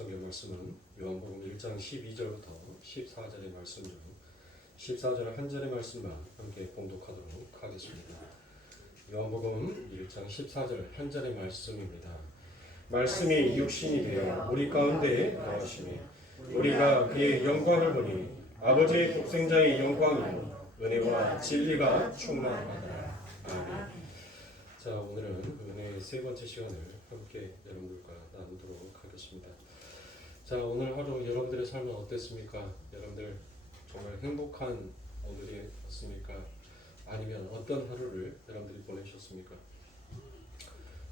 성경 말씀은 요한복음 1장 12절부터 14절의 말씀 중 14절 한 절의 말씀만 함께 봉독하도록 하겠습니다. 요한복음 1장 14절 한 절의 말씀입니다. 말씀이 육신이 되어 우리 가운데 거하시며 우리가 그의 영광을 보니 아버지의 독생자의 영광이요 은혜와 진리가 충만하더라. 아멘. 자, 오늘은 은혜의 세 번째 시간을 함께 여러분들과 나누도록 하겠습니다. 자, 오늘 하루 여러분들의 삶은 어땠습니까? 여러분들 정말 행복한 오늘이었습니까? 아니면 어떤 하루를 여러분들이 보내셨습니까?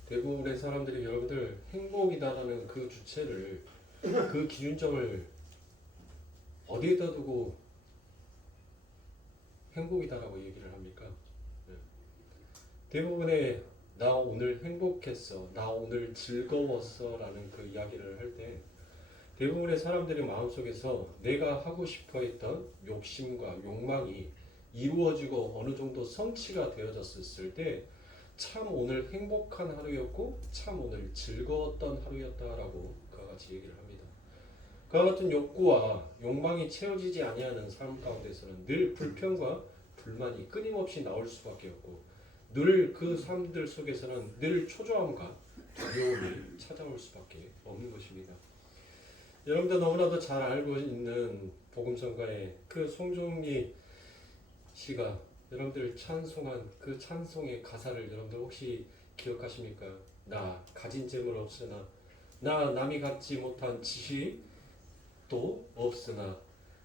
대부분의 사람들이 여러분들 행복이다라는 그 주체를, 그 기준점을 어디에다 두고 행복이다라고 얘기를 합니까? 대부분의 나 오늘 행복했어, 나 오늘 즐거웠어 라는 그 이야기를 할 때 대부분의 사람들의 마음속에서 내가 하고 싶어 했던 욕심과 욕망이 이루어지고 어느 정도 성취가 되어졌을 때 참 오늘 행복한 하루였고 참 오늘 즐거웠던 하루였다라고 그와 같이 얘기를 합니다. 그와 같은 욕구와 욕망이 채워지지 아니하는 삶 가운데서는 늘 불평과 불만이 끊임없이 나올 수밖에 없고 늘 그 삶들 속에서는 늘 초조함과 두려움이 찾아올 수밖에 없는 것입니다. 여러분들 너무나도 잘 알고 있는 복음성가의 그 송종리 씨가 여러분들 찬송한 그 찬송의 가사를 여러분들 혹시 기억하십니까? 나 가진 재물 없으나 나 남이 갖지 못한 지식도 없으나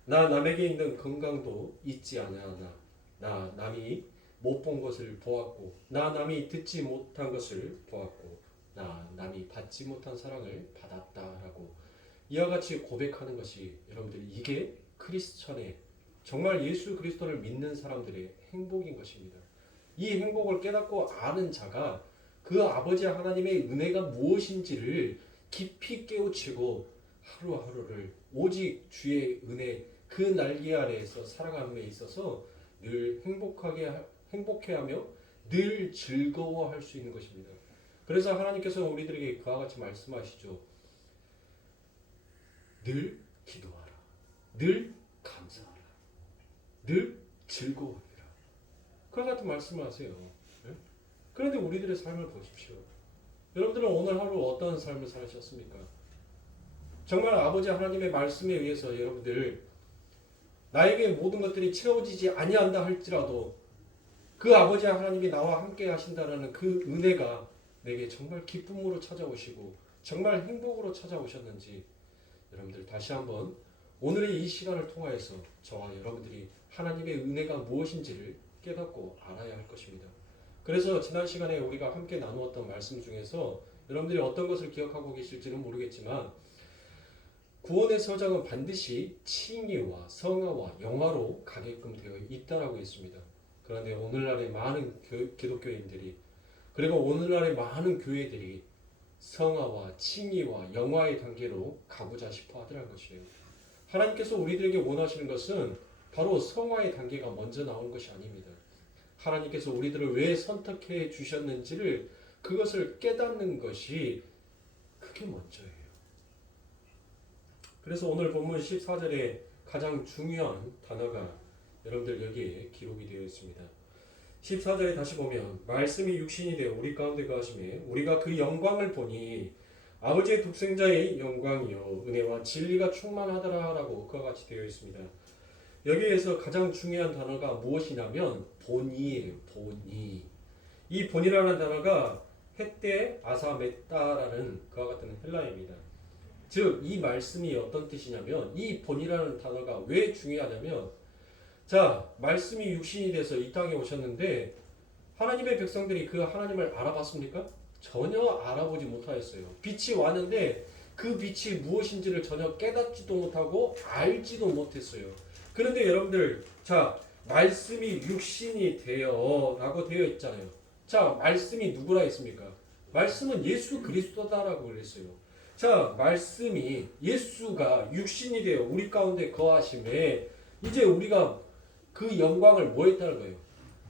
나 남에게 있는 건강도 잊지 아니하나 나 남이 못 본 것을 보았고 나 남이 듣지 못한 것을 보았고 나 남이 받지 못한 사랑을 받았다라고 이와 같이 고백하는 것이 여러분들이 이게 크리스천의 정말 예수 그리스도를 믿는 사람들의 행복인 것입니다. 이 행복을 깨닫고 아는 자가 그 아버지 하나님의 은혜가 무엇인지를 깊이 깨우치고 하루하루를 오직 주의 은혜 그 날개 아래에서 살아감에 있어서 늘 행복해하며 늘 즐거워할 수 있는 것입니다. 그래서 하나님께서 우리들에게 그와 같이 말씀하시죠. 늘 기도하라. 늘 감사하라. 늘 즐거워하라. 그와 같은 말씀을 하세요. 네? 그런데 우리들의 삶을 보십시오. 여러분들은 오늘 하루 어떤 삶을 살으셨습니까? 정말 아버지 하나님의 말씀에 의해서 여러분들 나에게 모든 것들이 채워지지 아니한다 할지라도 그 아버지 하나님이 나와 함께 하신다라는 그 은혜가 내게 정말 기쁨으로 찾아오시고 정말 행복으로 찾아오셨는지 여러분들 다시 한번 오늘의 이 시간을 통하여서 저와 여러분들이 하나님의 은혜가 무엇인지를 깨닫고 알아야 할 것입니다. 그래서 지난 시간에 우리가 함께 나누었던 말씀 중에서 여러분들이 어떤 것을 기억하고 계실지는 모르겠지만 구원의 서장은 반드시 칭의와 성화와 영화로 가게끔 되어 있다라고 했습니다. 그런데 오늘날의 많은 기독교인들이 그리고 오늘날의 많은 교회들이 성화와 칭의와 영화의 단계로 가고자 싶어 하더라는 것이에요. 하나님께서 우리들에게 원하시는 것은 바로 성화의 단계가 먼저 나오는 것이 아닙니다. 하나님께서 우리들을 왜 선택해 주셨는지를 그것을 깨닫는 것이 그게 먼저예요. 그래서 오늘 본문 14절에 가장 중요한 단어가 여러분들 여기에 기록이 되어 있습니다. 14절에 다시 보면 말씀이 육신이 되어 우리 가운데 거하시매 우리가 그 영광을 보니 아버지의 독생자의 영광이요 은혜와 진리가 충만하더라 라고 그와 같이 되어 있습니다. 여기에서 가장 중요한 단어가 무엇이냐면 본이에요. 본이. 이 본이라는 단어가 헤테 아사메타라는 그와 같은 헬라어입니다. 즉 이 말씀이 어떤 뜻이냐면 이 본이라는 단어가 왜 중요하냐면 자 말씀이 육신이 돼서 이 땅에 오셨는데 하나님의 백성들이 그 하나님을 알아봤습니까? 전혀 알아보지 못하였어요. 빛이 왔는데 그 빛이 무엇인지를 전혀 깨닫지도 못하고 알지도 못했어요. 그런데 여러분들 자 말씀이 육신이 되어 라고 되어 있잖아요. 자 말씀이 누구라 했습니까? 말씀은 예수 그리스도다라고 그랬어요. 자 말씀이 예수가 육신이 되어 우리 가운데 거하심에 이제 우리가 그 영광을 뭐 했다는 거예요?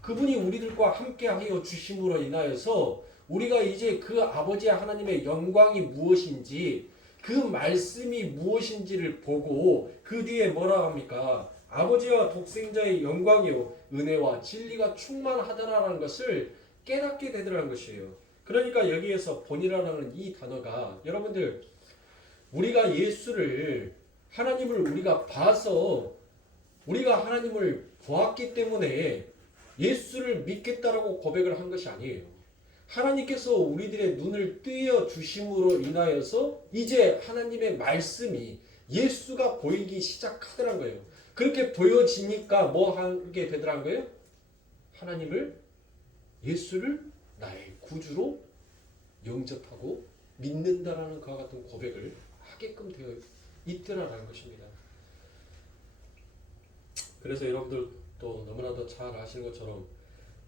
그분이 우리들과 함께하여 주심으로 인하여서 우리가 이제 그 아버지 하나님의 영광이 무엇인지 그 말씀이 무엇인지를 보고 그 뒤에 뭐라 합니까? 아버지와 독생자의 영광이요 은혜와 진리가 충만하더라는 것을 깨닫게 되더라는 것이에요. 그러니까 여기에서 본이라는 이 단어가 여러분들 우리가 예수를 하나님을 우리가 봐서 우리가 하나님을 보았기 때문에 예수를 믿겠다라고 고백을 한 것이 아니에요. 하나님께서 우리들의 눈을 뜨여 주심으로 인하여서 이제 하나님의 말씀이 예수가 보이기 시작하더란 거예요. 그렇게 보여지니까 뭐 하게 되더란 거예요? 하나님을 예수를 나의 구주로 영접하고 믿는다라는 그와 같은 고백을 하게끔 되어 있더라라는 것입니다. 그래서 여러분들도 너무나도 잘 아시는 것처럼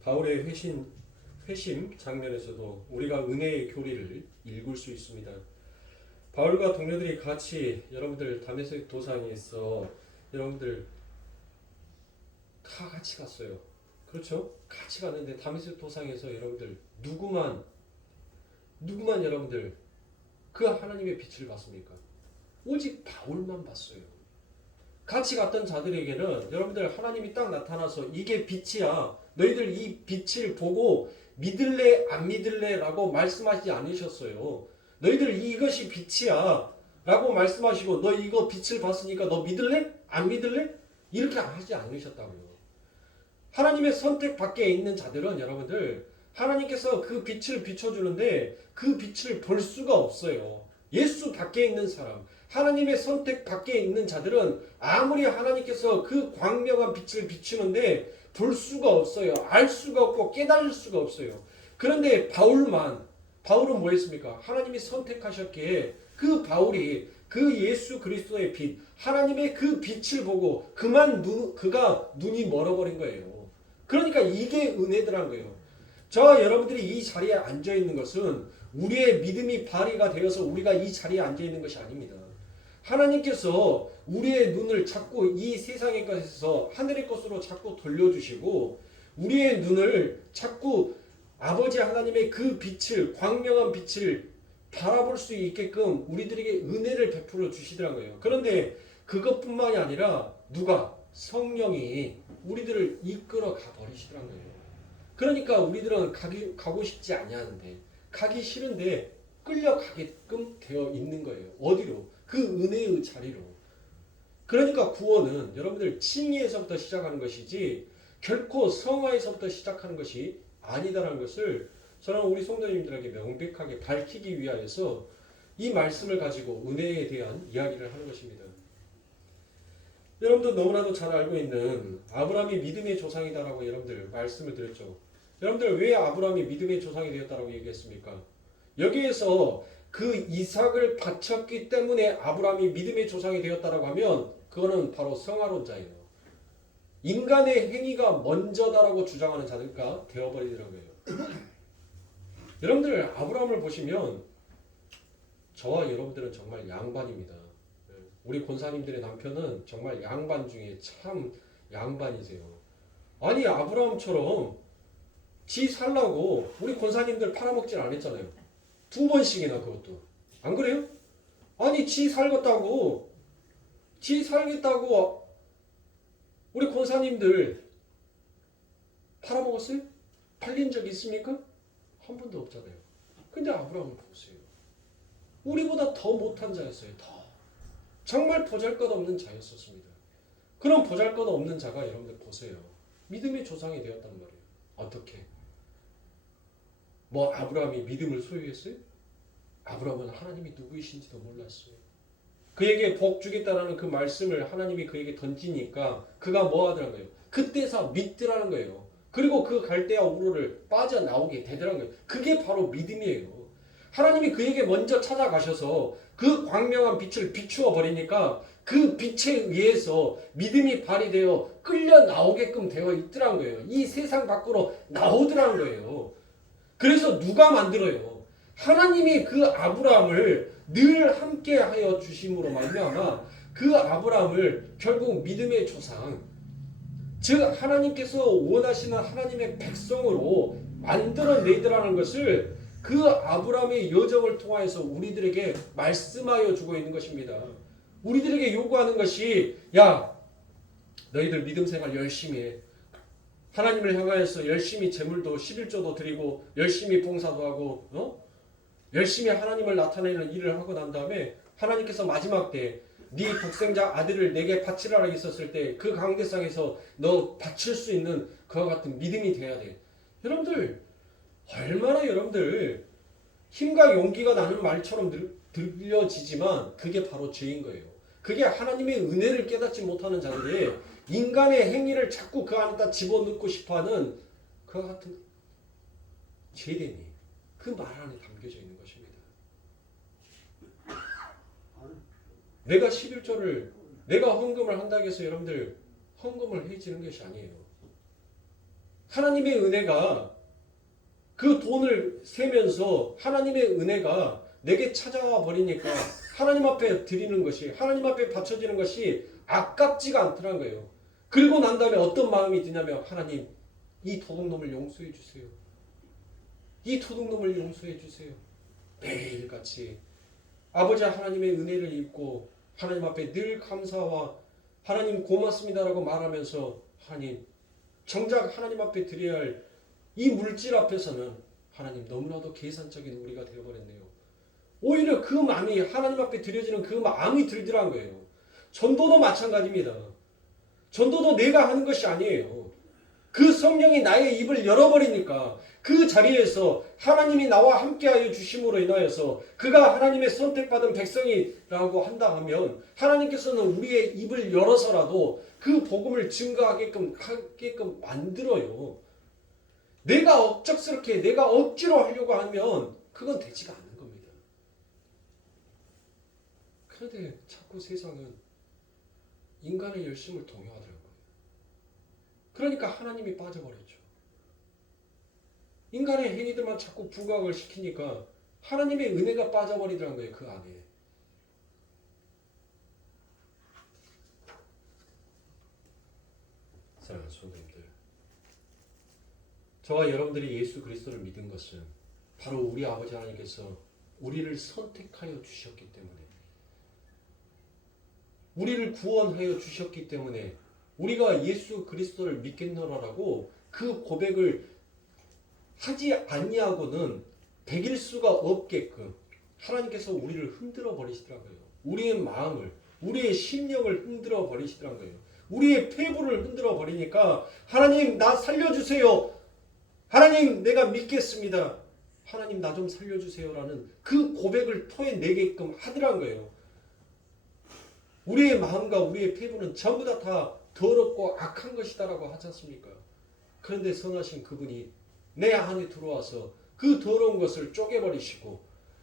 바울의 회심 장면에서도 우리가 은혜의 교리를 읽을 수 있습니다. 바울과 동료들이 같이 여러분들 다메섹 도상에서 여러분들 다 같이 갔어요. 그렇죠? 같이 갔는데 다메섹 도상에서 여러분들 누구만 여러분들 그 하나님의 빛을 봤습니까? 오직 바울만 봤어요. 같이 갔던 자들에게는 여러분들 하나님이 딱 나타나서 이게 빛이야. 너희들 이 빛을 보고 믿을래 안 믿을래 라고 말씀하시지 않으셨어요. 너희들 이것이 빛이야 라고 말씀하시고 너 이거 빛을 봤으니까 너 믿을래? 안 믿을래? 이렇게 하지 않으셨다고요. 하나님의 선택 밖에 있는 자들은 여러분들 하나님께서 그 빛을 비춰주는데 그 빛을 볼 수가 없어요. 예수 밖에 있는 사람, 하나님의 선택 밖에 있는 자들은 아무리 하나님께서 그 광명한 빛을 비추는데 볼 수가 없어요. 알 수가 없고 깨달을 수가 없어요. 그런데 바울은 뭐 했습니까? 하나님이 선택하셨기에 그 바울이 그 예수 그리스도의 빛, 하나님의 그 빛을 보고 그가 눈이 멀어버린 거예요. 그러니까 이게 은혜더란 거예요. 저와 여러분들이 이 자리에 앉아 있는 것은 우리의 믿음이 발휘가 되어서 우리가 이 자리에 앉아 있는 것이 아닙니다. 하나님께서 우리의 눈을 자꾸 이 세상의 것에서 하늘의 것으로 자꾸 돌려주시고 우리의 눈을 자꾸 아버지 하나님의 그 빛을 광명한 빛을 바라볼 수 있게끔 우리들에게 은혜를 베풀어 주시더란 거예요. 그런데 그것뿐만이 아니라 누가? 성령이 우리들을 이끌어 가버리시더란 거예요. 그러니까 우리들은 가고 싶지 아니하는데 가기 싫은데 끌려가게끔 되어 있는 거예요. 어디로? 그 은혜의 자리로. 그러니까 구원은 여러분들 칭의에서부터 시작하는 것이지 결코 성화에서부터 시작하는 것이 아니다라는 것을 저는 우리 성도님들에게 명백하게 밝히기 위하여서 이 말씀을 가지고 은혜에 대한 이야기를 하는 것입니다. 여러분도 너무나도 잘 알고 있는 아브라함이 믿음의 조상이다라고 여러분들 말씀을 드렸죠. 여러분들 왜 아브라함이 믿음의 조상이 되었다라고 얘기했습니까? 여기에서 그 이삭을 바쳤기 때문에 아브라함이 믿음의 조상이 되었다라고 하면 그거는 바로 성화론자예요. 인간의 행위가 먼저다라고 주장하는 자들과 되어버리더라고요. 여러분들 아브라함을 보시면 저와 여러분들은 정말 양반입니다. 우리 권사님들의 남편은 정말 양반 중에 참 양반이세요. 아니 아브라함처럼 지 살라고 우리 권사님들 팔아먹질 않았잖아요. 2번씩이나 그것도. 안 그래요? 아니 지 살겠다고 우리 권사님들 팔아먹었어요? 팔린 적 있습니까? 한 번도 없잖아요. 근데 아브라함을 보세요. 우리보다 더 못한 자였어요. 더. 정말 보잘것없는 자였었습니다. 그런 보잘것없는 자가 여러분들 보세요. 믿음의 조상이 되었단 말이에요. 어떻게? 뭐 아브라함이 믿음을 소유했어요? 아브라함은 하나님이 누구이신지도 몰랐어요. 그에게 복 주겠다라는 그 말씀을 하나님이 그에게 던지니까 그가 뭐 하더라고요? 그때서 믿더라는 거예요. 그리고 그 갈대아 우르를 빠져나오게 되더라는 거예요. 그게 바로 믿음이에요. 하나님이 그에게 먼저 찾아가셔서 그 광명한 빛을 비추어 버리니까 그 빛에 의해서 믿음이 발휘되어 끌려 나오게끔 되어 있더란 거예요. 이 세상 밖으로 나오더란 거예요. 그래서 누가 만들어요? 하나님이 그 아브라함을 늘 함께하여 주심으로 말미암아 그 아브라함을 결국 믿음의 조상, 즉 하나님께서 원하시는 하나님의 백성으로 만들어내더라는 것을 그 아브라함의 여정을 통하여서 우리들에게 말씀하여 주고 있는 것입니다. 우리들에게 요구하는 것이 야 너희들 믿음 생활 열심히 해. 하나님을 향하여서 열심히 제물도 11조도 드리고 열심히 봉사도 하고 열심히 하나님을 나타내는 일을 하고 난 다음에 하나님께서 마지막 때 네 독생자 아들을 내게 바치라고 있었을 때 그 강대상에서 너 바칠 수 있는 그와 같은 믿음이 돼야 돼. 여러분들 얼마나 여러분들 힘과 용기가 나는 말처럼 들려지지만 그게 바로 죄인 거예요. 그게 하나님의 은혜를 깨닫지 못하는 자들이 인간의 행위를 자꾸 그 안에다 집어넣고 싶어하는 그와 같은 죄됨이 그 말 안에 담겨져 있는 것입니다. 내가 11조를 내가 헌금을 한다고 해서 여러분들 헌금을 해지는 것이 아니에요. 하나님의 은혜가 그 돈을 세면서 하나님의 은혜가 내게 찾아와 버리니까 하나님 앞에 드리는 것이 하나님 앞에 바쳐지는 것이 아깝지가 않더란 거예요. 그리고 난 다음에 어떤 마음이 드냐면 하나님 이 도둑놈을 용서해 주세요. 이 도둑놈을 용서해 주세요. 매일같이 아버지 하나님의 은혜를 입고 하나님 앞에 늘 감사와 하나님 고맙습니다라고 말하면서 하나님 정작 하나님 앞에 드려야 할 이 물질 앞에서는 하나님 너무나도 계산적인 우리가 되어버렸네요. 오히려 그 마음이 하나님 앞에 드려지는 그 마음이 들더란 거예요. 전도도 마찬가지입니다. 전도도 내가 하는 것이 아니에요. 그 성령이 나의 입을 열어버리니까 그 자리에서 하나님이 나와 함께하여 주심으로 인하여서 그가 하나님의 선택받은 백성이라고 한다 하면 하나님께서는 우리의 입을 열어서라도 그 복음을 증거하게끔 만들어요. 내가 억척스럽게 내가 억지로 하려고 하면 그건 되지가 않는 겁니다. 그런데 자꾸 세상은 인간의 열심을 동요하더라고요. 그러니까 하나님이 빠져버렸죠. 인간의 행위들만 자꾸 부각을 시키니까 하나님의 은혜가 빠져버리더란 거예요. 그 안에. 사랑하는 성도님들, 저와 여러분들이 예수 그리스도를 믿은 것은 바로 우리 아버지 하나님께서 우리를 선택하여 주셨기 때문에 우리를 구원하여 주셨기 때문에 우리가 예수 그리스도를 믿겠노라라고 그 고백을 하지 아니하고는 배길 수가 없게끔 하나님께서 우리를 흔들어 버리시더라고요. 우리의 마음을, 우리의 심령을 흔들어 버리시더라고요. 우리의 폐부를 흔들어 버리니까 하나님 나 살려주세요. 하나님 내가 믿겠습니다. 하나님 나 좀 살려주세요라는 그 고백을 토해내게끔 하더란 거예요. 우리의 마음과 우리의 폐부는 전부 다 더럽고 악한 것이다라고 하지 않습니까? 그런데 선하신 그분이 내 안에 들어와서 그 더러운 것을 쪼개버리시고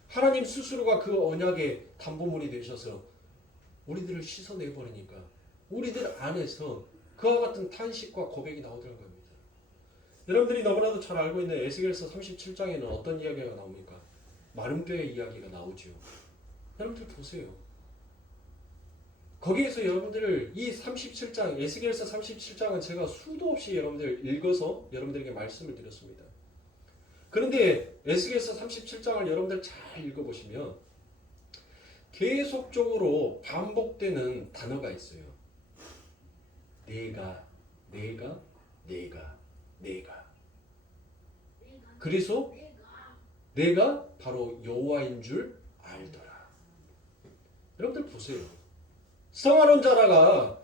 하나님 스스로가 그 언약의 담보물이 되셔서 우리들을 씻어내버리니까 우리들 안에서 그와 같은 탄식과 고백이 나오더란 겁니다. 여러분들이 너무나도 잘 알고 있는 에스겔서 37장에는 어떤 이야기가 나옵니까? 마른 뼈의 이야기가 나오죠. 여러분들 보세요. 거기에서 여러분들 이 37장 에스겔서 37장은 제가 수도 없이 여러분들 읽어서 여러분들에게 말씀을 드렸습니다. 그런데 에스겔서 37장을 여러분들 잘 읽어보시면 계속적으로 반복되는 단어가 있어요. 내가. 그래서 내가 바로 여호와인 줄 알더라. 여러분들 보세요. 성화론자라가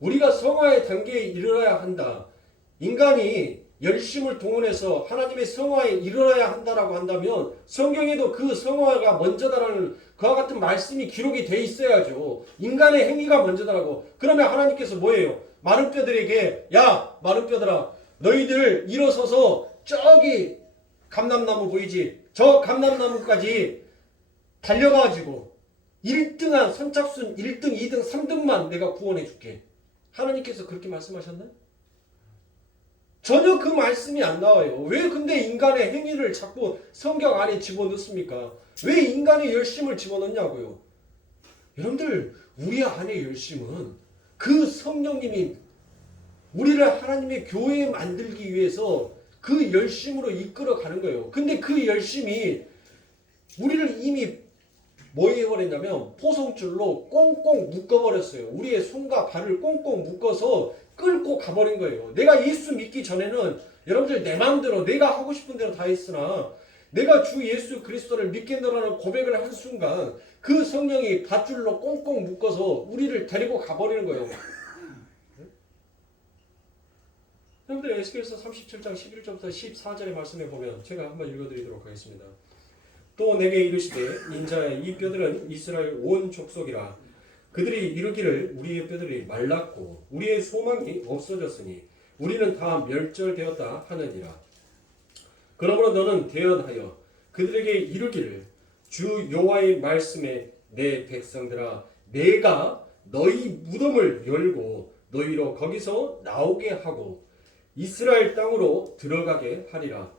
우리가 성화의 단계에 이르러야 한다. 인간이 열심을 동원해서 하나님의 성화에 이르러야 한다라고 한다면 성경에도 그 성화가 먼저다라는 그와 같은 말씀이 기록이 돼 있어야죠. 인간의 행위가 먼저다라고. 그러면 하나님께서 뭐예요? 마른 뼈들에게 야 마른 뼈들아 너희들 일어서서 저기 감람나무 보이지? 저 감람나무까지 달려가지고 1등한 선착순 1등, 2등, 3등만 내가 구원해 줄게. 하나님께서 그렇게 말씀하셨나요? 전혀 그 말씀이 안 나와요. 왜 근데 인간의 행위를 자꾸 성경 안에 집어넣습니까? 왜 인간의 열심을 집어넣냐고요? 여러분들 우리 안의 열심은 그 성령님이 우리를 하나님의 교회에 만들기 위해서 그 열심으로 이끌어 가는 거예요. 근데 그 열심이 우리를 이미 뭐 해버렸냐면 포송줄로 꽁꽁 묶어버렸어요. 우리의 손과 발을 꽁꽁 묶어서 끌고 가버린 거예요. 내가 예수 믿기 전에는 여러분들 내 마음대로 내가 하고 싶은 대로 다 했으나 내가 주 예수 그리스도를 믿겠노라는 고백을 한 순간 그 성령이 밧줄로 꽁꽁 묶어서 우리를 데리고 가버리는 거예요. 여러분들 에스겔서 37장 11절부터 14절의 말씀에 보면 제가 한번 읽어드리도록 하겠습니다. 또 내게 이르시되 인자야 이 뼈들은 이스라엘 온 족속이라. 그들이 이르기를 우리의 뼈들이 말랐고 우리의 소망이 없어졌으니 우리는 다 멸절되었다 하느니라. 그러므로 너는 대언하여 그들에게 이르기를 주 여호와의 말씀에 내 백성들아 내가 너희 무덤을 열고 너희로 거기서 나오게 하고 이스라엘 땅으로 들어가게 하리라.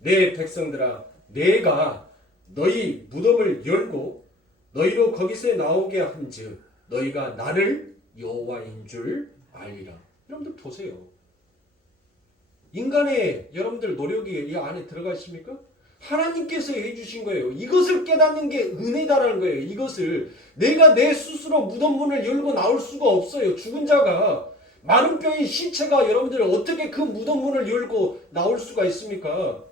내 백성들아 내가 너희 무덤을 열고 너희로 거기서 나오게 한즉 너희가 나를 여호와인 줄 알리라. 여러분들 보세요. 인간의 여러분들 노력이 이 안에 들어가십니까? 하나님께서 해주신 거예요. 이것을 깨닫는 게 은혜다라는 거예요. 이것을 내가 내 스스로 무덤 문을 열고 나올 수가 없어요. 죽은 자가 마른 뼈인 시체가 여러분들 어떻게 그 무덤 문을 열고 나올 수가 있습니까?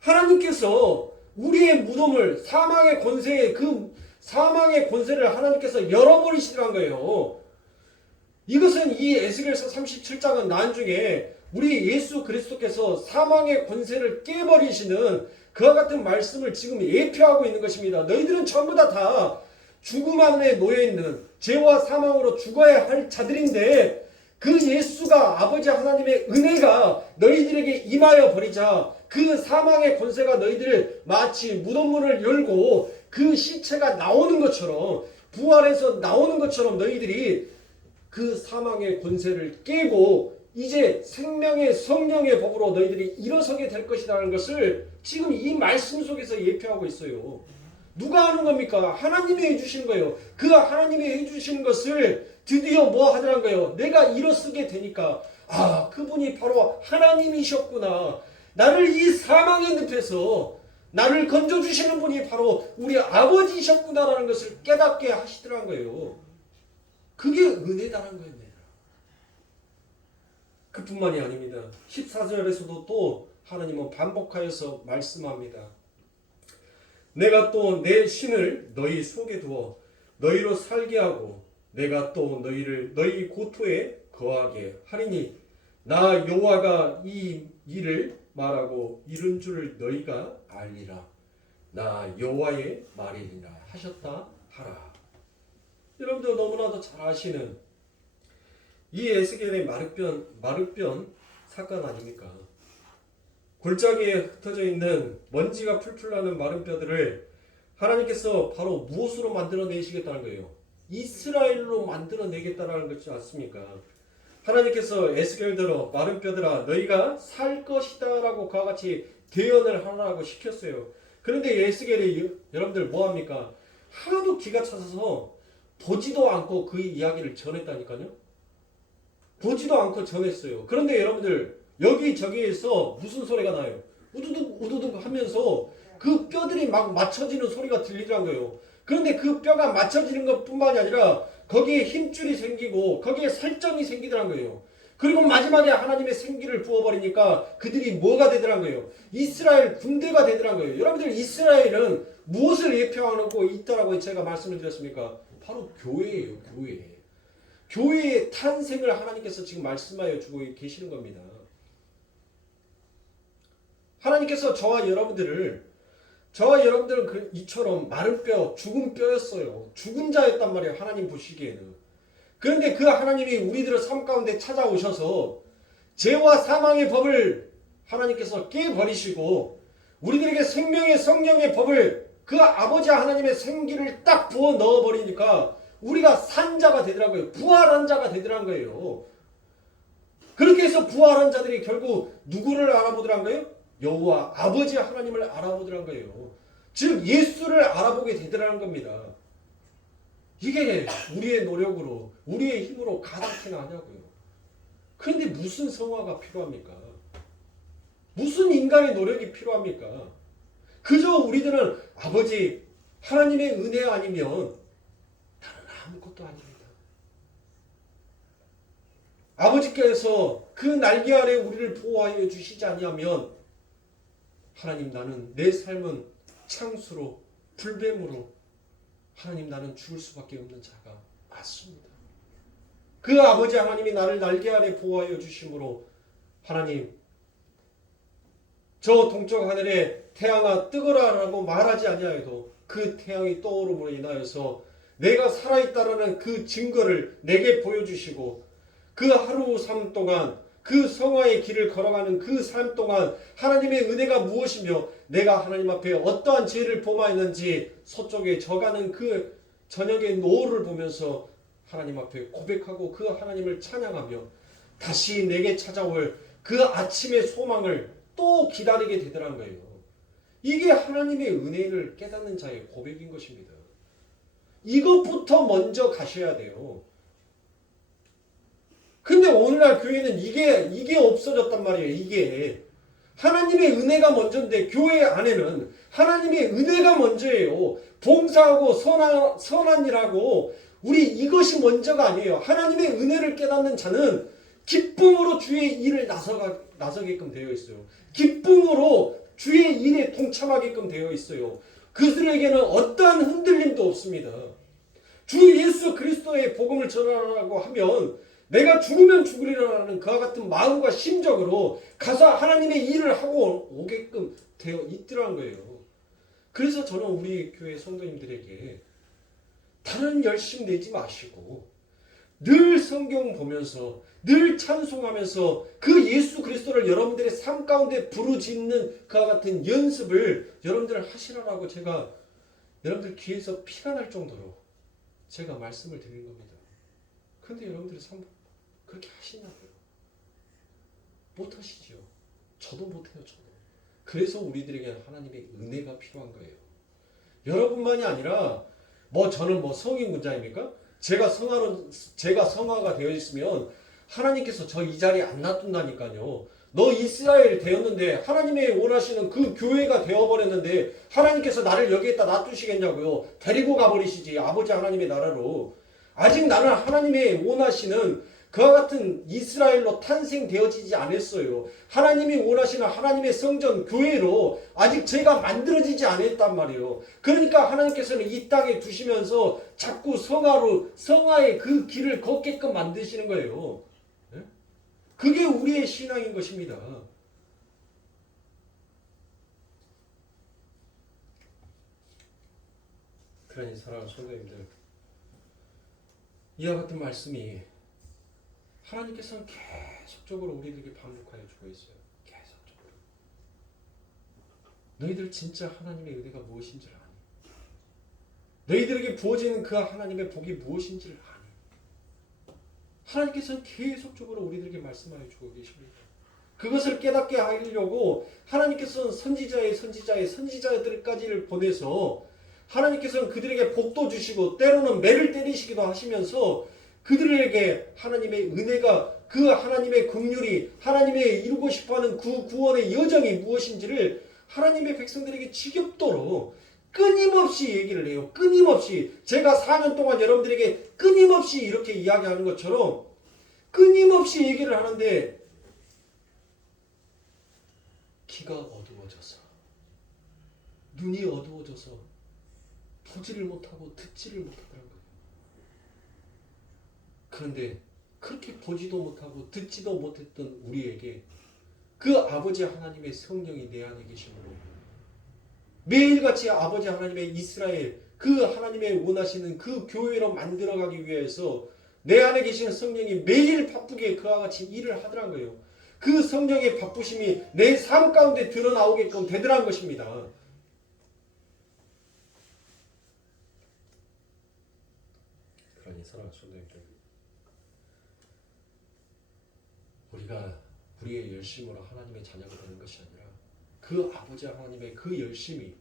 하나님께서 우리의 무덤을 사망의 권세에 그 사망의 권세를 하나님께서 열어버리시더란 거예요. 이것은 이 에스겔서 37장은 나중에 우리 예수 그리스도께서 사망의 권세를 깨버리시는 그와 같은 말씀을 지금 예표하고 있는 것입니다. 너희들은 전부 다 죽음 안에 놓여있는 죄와 사망으로 죽어야 할 자들인데 그 예수가 아버지 하나님의 은혜가 너희들에게 임하여 버리자 그 사망의 권세가 너희들을 마치 무덤문을 열고 그 시체가 나오는 것처럼 부활해서 나오는 것처럼 너희들이 그 사망의 권세를 깨고 이제 생명의 성령의 법으로 너희들이 일어서게 될 것이라는 것을 지금 이 말씀 속에서 예표하고 있어요. 누가 하는 겁니까? 하나님이 해주시는 거예요. 그 하나님이 해주시는 것을 드디어 뭐 하더란 거예요? 내가 일어서게 되니까 아 그분이 바로 하나님이셨구나. 나를 이 사망의 늪에서 나를 건져주시는 분이 바로 우리 아버지셨구나라는 것을 깨닫게 하시더란 거예요. 그게 은혜다라는 거예요. 그뿐만이 아닙니다. 14절에서도 또 하나님은 반복하여서 말씀합니다. 내가 또 내 신을 너희 속에 두어 너희로 살게 하고 내가 또 너희를 너희 고토에 거하게 하리니 나 여호와가 이 일을 말하고 이룬 줄을 너희가 알리라. 나 여호와의 말이니라 하셨다 하라. 여러분들 너무나도 잘 아시는 이 에스겔의 마르변 사건 아닙니까? 골짜기에 흩어져 있는 먼지가 풀풀 나는 마른 뼈들을 하나님께서 바로 무엇으로 만들어내시겠다는 거예요? 이스라엘로 만들어내겠다는 것이지 않습니까? 하나님께서 에스겔대로 마른 뼈들아 너희가 살 것이다 라고 그와 같이 대언을 하라고 시켰어요. 그런데 에스겔이 여러분들 뭐합니까? 하나도 기가 차서 보지도 않고 그 이야기를 전했다니까요. 보지도 않고 전했어요. 그런데 여러분들 여기저기에서 무슨 소리가 나요? 우두둑 우두둑 하면서 그 뼈들이 막 맞춰지는 소리가 들리더란 거예요. 그런데 그 뼈가 맞춰지는 것뿐만이 아니라 거기에 힘줄이 생기고 거기에 살점이 생기더란 거예요. 그리고 마지막에 하나님의 생기를 부어버리니까 그들이 뭐가 되더란 거예요? 이스라엘 군대가 되더란 거예요. 여러분들 이스라엘은 무엇을 예표하고 있다라고 제가 말씀을 드렸습니까? 바로 교회예요. 교회. 교회의 탄생을 하나님께서 지금 말씀하여 주고 계시는 겁니다. 하나님께서 저와 여러분들은 이처럼 마른 뼈, 죽은 뼈였어요. 죽은 자였단 말이에요. 하나님 보시기에는. 그런데 그 하나님이 우리들의 삶 가운데 찾아오셔서 죄와 사망의 법을 하나님께서 깨버리시고 우리들에게 생명의 성령의 법을 그 아버지 하나님의 생기를 딱 부어 넣어버리니까 우리가 산 자가 되더라고요. 부활한 자가 되더란 거예요. 그렇게 해서 부활한 자들이 결국 누구를 알아보더란 거예요? 여호와 아버지 하나님을 알아보더란 거예요. 즉 예수를 알아보게 되더라는 겁니다. 이게 우리의 노력으로 우리의 힘으로 가당키나 하냐고요. 그런데 무슨 성화가 필요합니까? 무슨 인간의 노력이 필요합니까? 그저 우리들은 아버지 하나님의 은혜 아니면 나는 아무것도 아닙니다. 아버지께서 그 날개 아래 우리를 보호하여 주시지 아니하면 하나님 나는 내 삶은 창수로 불뱀으로 하나님 나는 죽을 수밖에 없는 자가 맞습니다. 그 아버지 하나님이 나를 날개 아래 보호하여 주심으로 하나님 저 동쪽 하늘에 태양아 뜨거라라고 말하지 아니하여도 그 태양이 떠오름으로 인하여서 내가 살아있다라는 그 증거를 내게 보여주시고 그 하루 삶 동안 그 성화의 길을 걸어가는 그 삶 동안 하나님의 은혜가 무엇이며 내가 하나님 앞에 어떠한 죄를 범하였는지 서쪽에 져가는 그 저녁의 노을을 보면서 하나님 앞에 고백하고 그 하나님을 찬양하며 다시 내게 찾아올 그 아침의 소망을 또 기다리게 되더란 거예요. 이게 하나님의 은혜를 깨닫는 자의 고백인 것입니다. 이것부터 먼저 가셔야 돼요. 근데 오늘날 교회는 이게 없어졌단 말이에요. 이게 하나님의 은혜가 먼저인데 교회 안에는 하나님의 은혜가 먼저예요. 봉사하고 선한 일하고 우리 이것이 먼저가 아니에요. 하나님의 은혜를 깨닫는 자는 기쁨으로 주의 일을 나서게끔 되어 있어요. 기쁨으로 주의 일에 동참하게끔 되어 있어요. 그들에게는 어떠한 흔들림도 없습니다. 주 예수 그리스도의 복음을 전하라고 하면 내가 죽으면 죽으리라는 그와 같은 마음과 심적으로 가서 하나님의 일을 하고 오게끔 되어 있더라는 거예요. 그래서 저는 우리 교회 성도님들에게 다른 열심 내지 마시고 늘 성경 보면서 늘 찬송하면서 그 예수 그리스도를 여러분들의 삶 가운데 부르짖는 그와 같은 연습을 여러분들 하시라고 제가 여러분들 귀에서 피가 날 정도로 제가 말씀을 드린 겁니다. 그런데 여러분들이 그렇게 하시냐고요? 못하시지요. 저도 못해요. 저도. 그래서 우리들에게 하나님의 은혜가 필요한 거예요. 여러분만이 아니라 저는 성인군자입니까? 제가 성화가 되어 있으면 하나님께서 저 이 자리에 안 놔둔다니까요. 너 이스라엘 되었는데 하나님의 원하시는 그 교회가 되어버렸는데 하나님께서 나를 여기에다 놔두시겠냐고요. 데리고 가버리시지 아버지 하나님의 나라로. 아직 나는 하나님의 원하시는 그와 같은 이스라엘로 탄생되어지지 않았어요. 하나님이 원하시는 하나님의 성전 교회로 아직 제가 만들어지지 않았단 말이에요. 그러니까 하나님께서는 이 땅에 두시면서 자꾸 성화의 그 길을 걷게끔 만드시는 거예요. 그게 우리의 신앙인 것입니다. 그러니 사랑하는 성도님들, 이와 같은 말씀이 하나님께서는 계속적으로 우리들에게 반복하여 주고 있어요. 계속적으로. 너희들 진짜 하나님의 은혜가 무엇인지를 아니? 너희들에게 부어지는 그 하나님의 복이 무엇인지를 아니? 하나님께서는 계속적으로 우리들에게 말씀하여 주고 계십니다. 그것을 깨닫게 하려고 하나님께서는 선지자들까지를 보내서 하나님께서는 그들에게 복도 주시고 때로는 매를 때리시기도 하시면서 그들에게 하나님의 은혜가 그 하나님의 긍휼이 하나님의 이루고 싶어하는 그 구원의 여정이 무엇인지를 하나님의 백성들에게 지겹도록 끊임없이 얘기를 해요. 끊임없이 제가 4년 동안 여러분들에게 끊임없이 이렇게 이야기하는 것처럼 끊임없이 얘기를 하는데 귀가 어두워져서 눈이 어두워져서 보지를 못하고 듣지를 못하더라고요. 그런데 그렇게 보지도 못하고 듣지도 못했던 우리에게 그 아버지 하나님의 성령이 내 안에 계심으로 매일같이 아버지 하나님의 이스라엘 그 하나님의 원하시는 그 교회로 만들어가기 위해서 내 안에 계시는 성령이 매일 바쁘게 그와 같이 일을 하더란 거예요. 그 성령의 바쁘심이 내 삶 가운데 드러나오게끔 되더란 것입니다. 그러니 사랑하는 성도님들, 우리가 우리의 열심으로 하나님의 자녀가 되는 것이 아니라 그 아버지 하나님의 그 열심이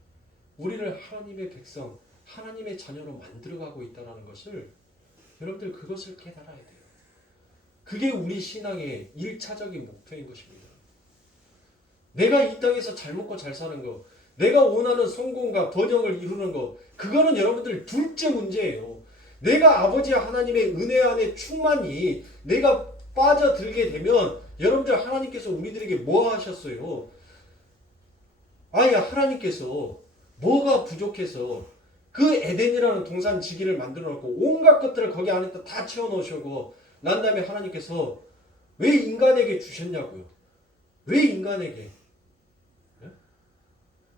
우리를 하나님의 백성, 하나님의 자녀로 만들어가고 있다는 것을 여러분들 그것을 깨달아야 돼요. 그게 우리 신앙의 1차적인 목표인 것입니다. 내가 이 땅에서 잘 먹고 잘 사는 거, 내가 원하는 성공과 번영을 이루는 거, 그거는 여러분들 둘째 문제예요. 내가 아버지 하나님의 은혜 안에 충만히 내가 빠져들게 되면 여러분들 하나님께서 우리들에게 뭐 하셨어요? 아예 하나님께서 뭐가 부족해서 그 에덴이라는 동산 지기를 만들어 놓고 온갖 것들을 거기 안에다 다 채워 놓으시고 난 다음에 하나님께서 왜 인간에게 주셨냐고요. 왜 인간에게?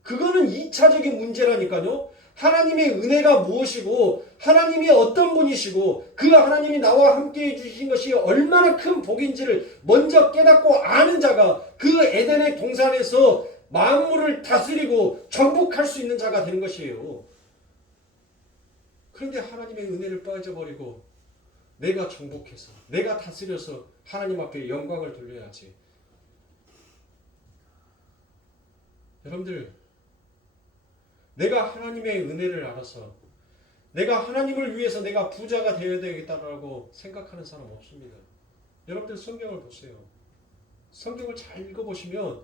그거는 2차적인 문제라니까요. 하나님의 은혜가 무엇이고 하나님이 어떤 분이시고 그 하나님이 나와 함께 해주신 것이 얼마나 큰 복인지를 먼저 깨닫고 아는 자가 그 에덴의 동산에서 만물을 다스리고 정복할 수 있는 자가 되는 것이에요. 그런데 하나님의 은혜를 빠져버리고 내가 정복해서 내가 다스려서 하나님 앞에 영광을 돌려야지. 여러분들 내가 하나님의 은혜를 알아서 내가 하나님을 위해서 내가 부자가 되어야 되겠다라고 생각하는 사람 없습니다. 여러분들 성경을 보세요. 성경을 잘 읽어보시면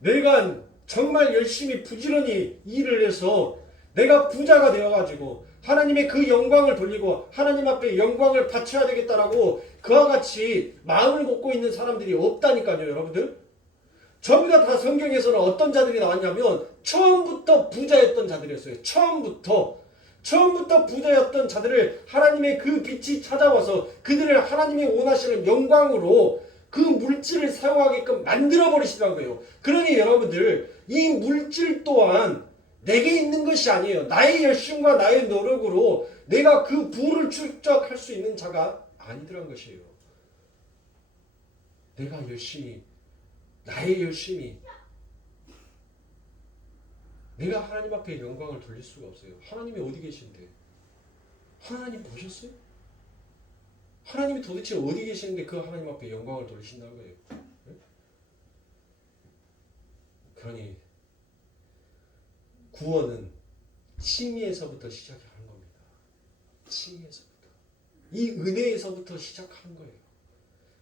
내가 정말 열심히 부지런히 일을 해서 내가 부자가 되어가지고 하나님의 그 영광을 돌리고 하나님 앞에 영광을 바쳐야 되겠다라고 그와 같이 마음을 먹고 있는 사람들이 없다니까요. 여러분들 전부 다 성경에서는 어떤 자들이 나왔냐면 처음부터 부자였던 자들이었어요. 처음부터 부자였던 자들을 하나님의 그 빛이 찾아와서 그들을 하나님이 원하시는 영광으로 그 물질을 사용하게끔 만들어버리시라는 거예요. 그러니 여러분들 이 물질 또한 내게 있는 것이 아니에요. 나의 열심과 나의 노력으로 내가 그 부를 축적할 수 있는 자가 아니더란 것이에요. 내가 열심히 나의 열심이 내가 하나님 앞에 영광을 돌릴 수가 없어요. 하나님이 어디 계신데? 하나님 보셨어요? 하나님이 도대체 어디 계시는데 그 하나님 앞에 영광을 돌리신다는 거예요. 네? 그러니 구원은 칭의에서부터 시작하는 겁니다. 칭의에서부터. 이 은혜에서부터 시작하는 거예요.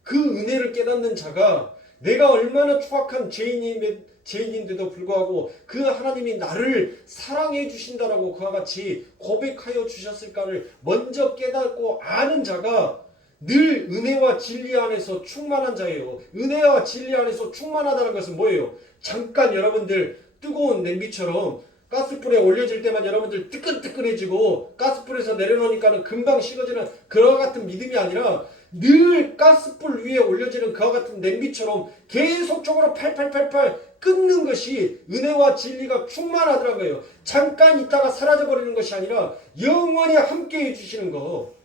그 은혜를 깨닫는 자가 내가 얼마나 추악한 죄인인데도 불구하고 그 하나님이 나를 사랑해 주신다라고 그와 같이 고백하여 주셨을까를 먼저 깨닫고 아는 자가 늘 은혜와 진리 안에서 충만한 자예요. 은혜와 진리 안에서 충만하다는 것은 뭐예요? 잠깐 여러분들 뜨거운 냄비처럼 가스불에 올려질 때만 여러분들 뜨끈뜨끈해지고 가스불에서 내려놓으니까는 금방 식어지는 그와 같은 믿음이 아니라 늘 가스불 위에 올려지는 그와 같은 냄비처럼 계속적으로 팔팔팔팔 끓는 것이 은혜와 진리가 충만하더란 거예요. 잠깐 있다가 사라져버리는 것이 아니라 영원히 함께 해주시는 거.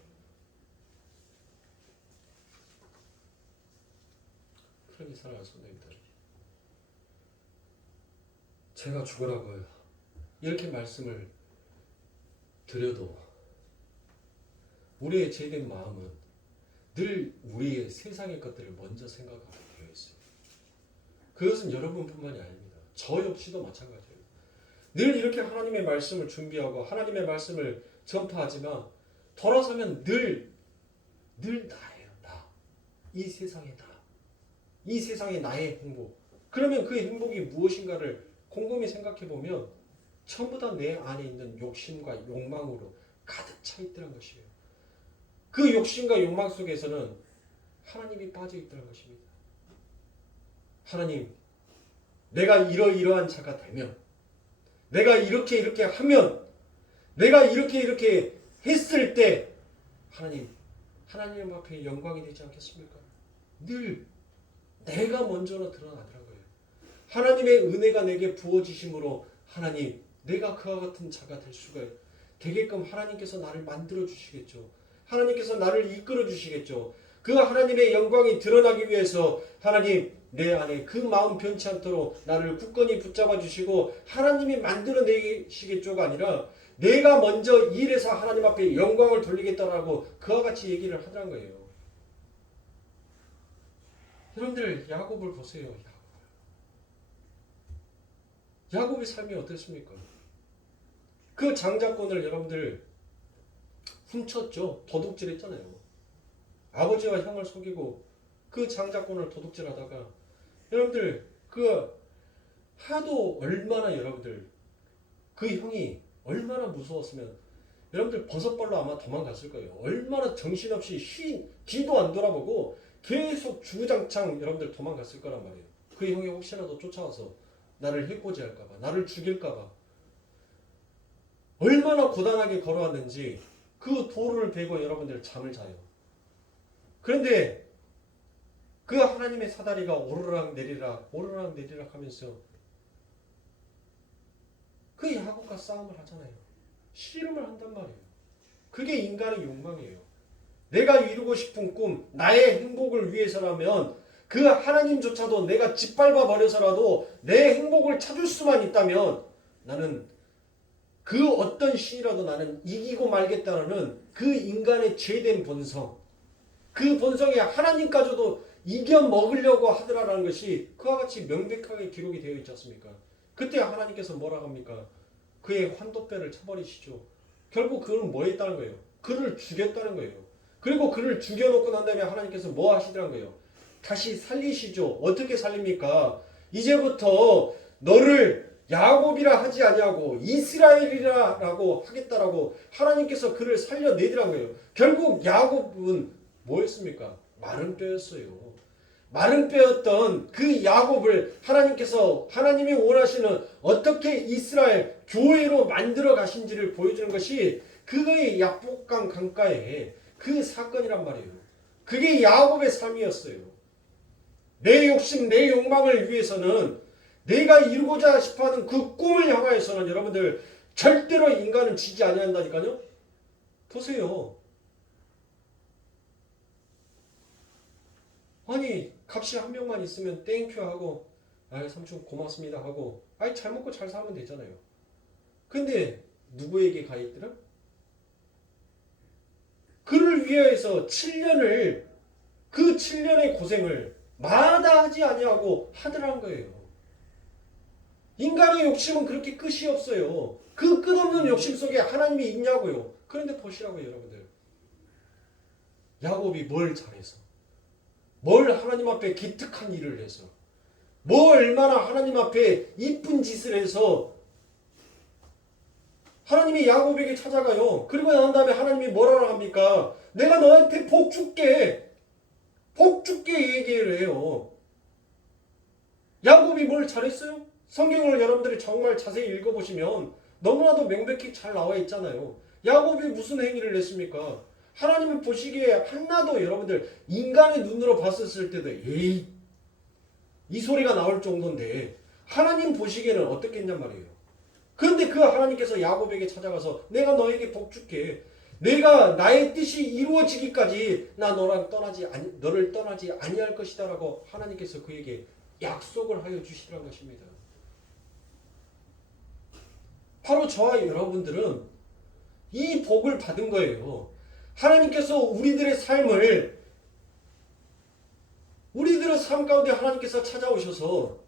그러니 사랑하는 성도님들, 제가 죽으라고요. 이렇게 말씀을 드려도 우리의 죄된 마음은 늘 우리의 세상의 것들을 먼저 생각하게 되어 있어요. 그것은 여러분뿐만이 아닙니다. 저 역시도 마찬가지예요. 늘 이렇게 하나님의 말씀을 준비하고 하나님의 말씀을 전파하지만 돌아서면 늘 나예요. 나. 이 세상의 나. 이 세상의 나의 행복. 그러면 그 행복이 무엇인가를 곰곰이 생각해 보면 전부 다 내 안에 있는 욕심과 욕망으로 가득 차 있더란 것이에요. 그 욕심과 욕망 속에서는 하나님이 빠져 있더란 것입니다. 하나님, 내가 이러이러한 자가 되면, 내가 이렇게 하면, 내가 이렇게 했을 때 하나님 앞에 영광이 되지 않겠습니까? 늘 내가 먼저로 드러나더라고요. 하나님의 은혜가 내게 부어지심으로 하나님, 내가 그와 같은 자가 될 수가 되게끔 하나님께서 나를 만들어 주시겠죠. 하나님께서 나를 이끌어 주시겠죠. 그 하나님의 영광이 드러나기 위해서 하나님 내 안에 그 마음 변치 않도록 나를 굳건히 붙잡아 주시고 하나님이 만들어 내시겠죠가 아니라 내가 먼저 일해서 하나님 앞에 영광을 돌리겠다라고 그와 같이 얘기를 하더란 거예요. 여러분들 야곱을 보세요. 야곱의 삶이 어땠습니까? 그 장자권을 여러분들 훔쳤죠. 도둑질했잖아요. 아버지와 형을 속이고 그 장자권을 도둑질하다가 여러분들 그 하도 얼마나 여러분들 그 형이 얼마나 무서웠으면 여러분들 버섯발로 아마 도망갔을 거예요. 얼마나 정신없이 뒤도 안 돌아보고 계속 주구장창 여러분들 도망갔을 거란 말이에요. 그 형이 혹시라도 쫓아와서 나를 해코지할까봐, 나를 죽일까봐 얼마나 고단하게 걸어왔는지 그 도를 베고 여러분들 잠을 자요. 그런데 그 하나님의 사다리가 오르락 내리락 오르락 내리락 하면서 그 야곱과 싸움을 하잖아요. 씨름을 한단 말이에요. 그게 인간의 욕망이에요. 내가 이루고 싶은 꿈, 나의 행복을 위해서라면 그 하나님조차도 내가 짓밟아 버려서라도 내 행복을 찾을 수만 있다면 나는 그 어떤 신이라도 나는 이기고 말겠다는 그 인간의 죄된 본성, 그 본성이 하나님까지도 이겨 먹으려고 하더라라는 것이 그와 같이 명백하게 기록이 되어 있지 않습니까? 그때 하나님께서 뭐라고 합니까? 그의 환도뼈를 쳐버리시죠. 결국 그는 뭐 했다는 거예요? 그를 죽였다는 거예요. 그리고 그를 죽여놓고 난 다음에 하나님께서 뭐 하시더란 거예요? 다시 살리시죠. 어떻게 살립니까? 이제부터 너를 야곱이라 하지 아니하고 이스라엘이라고 하겠다라고 하나님께서 그를 살려내더란 거예요. 결국 야곱은 뭐였습니까? 마른 뼈였어요. 마른 뼈였던 그 야곱을 하나님께서 하나님이 원하시는 어떻게 이스라엘 교회로 만들어 가신지를 보여주는 것이 그거의 약복강 강가의 그 사건이란 말이에요. 그게 야곱의 삶이었어요. 내 욕심, 내 욕망을 위해서는 내가 이루고자 싶어하는 그 꿈을 향하여서는 여러분들 절대로 인간은 지지 아니한다니까요. 보세요. 아니 값이 한 명만 있으면 땡큐 하고 아 삼촌 고맙습니다 하고 아이 잘 먹고 잘 살면 되잖아요. 근데 누구에게 가 있더라? 그를 위해서 7년을 그 7년의 고생을 마다하지 아니하고 하더란 거예요. 인간의 욕심은 그렇게 끝이 없어요. 그 끝없는 욕심 속에 하나님이 있냐고요. 그런데 보시라고요 여러분들. 야곱이 뭘 잘해서 뭘 하나님 앞에 기특한 일을 해서 뭐 얼마나 하나님 앞에 이쁜 짓을 해서 하나님이 야곱에게 찾아가요. 그리고 난 다음에 하나님이 뭐라고 합니까? 내가 너한테 복 줄게. 복 줄게 얘기를 해요. 야곱이 뭘 잘했어요? 성경을 여러분들이 정말 자세히 읽어보시면 너무나도 명백히 잘 나와 있잖아요. 야곱이 무슨 행위를 했습니까? 하나님이 보시기에 하나도 여러분들 인간의 눈으로 봤었을 때도 에이 이 소리가 나올 정도인데 하나님 보시기에는 어떻겠냔 말이에요. 그런데 그 하나님께서 야곱에게 찾아가서 내가 너에게 복 줄게. 내가 나의 뜻이 이루어지기까지 나 너를 떠나지 아니할 것이다라고 하나님께서 그에게 약속을 하여 주시라는 것입니다. 바로 저와 여러분들은 이 복을 받은 거예요. 하나님께서 우리들의 삶 가운데 하나님께서 찾아오셔서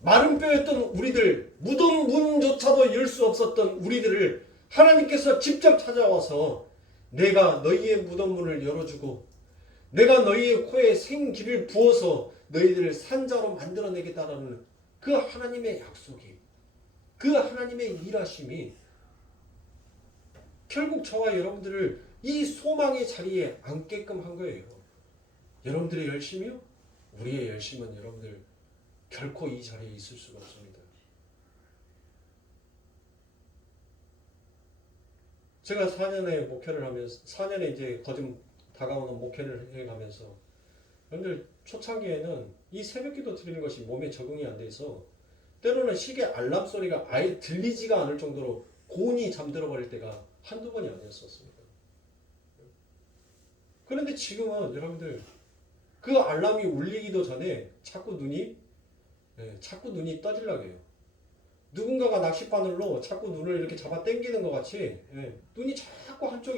마른 뼈였던 우리들, 무덤 문조차도 열 수 없었던 우리들을 하나님께서 직접 찾아와서 내가 너희의 무덤 문을 열어주고 내가 너희의 코에 생기를 부어서 너희들을 산자로 만들어내겠다라는 그 하나님의 약속이, 그 하나님의 일하심이 결국 저와 여러분들을 이 소망의 자리에 앉게끔 한 거예요. 여러분들의 열심이요? 우리의 열심은 여러분들 결코 이 자리에 있을 수가 없습니다. 제가 4년의 목회를 하면서 4년에 이제 거듭 다가오는 목회를 해가면서 여러분들 초창기에는 이 새벽기도 드리는 것이 몸에 적응이 안 돼서 때로는 시계 알람 소리가 아예 들리지가 않을 정도로 곤히 잠들어 버릴 때가 한두 번이 아니었었습니다. 그런데 지금은 여러분들 그 알람이 울리기도 전에 자꾸 눈이 떠질라고 해요. 누군가가 낚싯바늘로 자꾸 눈을 이렇게 잡아 당기는 것 같이 눈이 자꾸 한쪽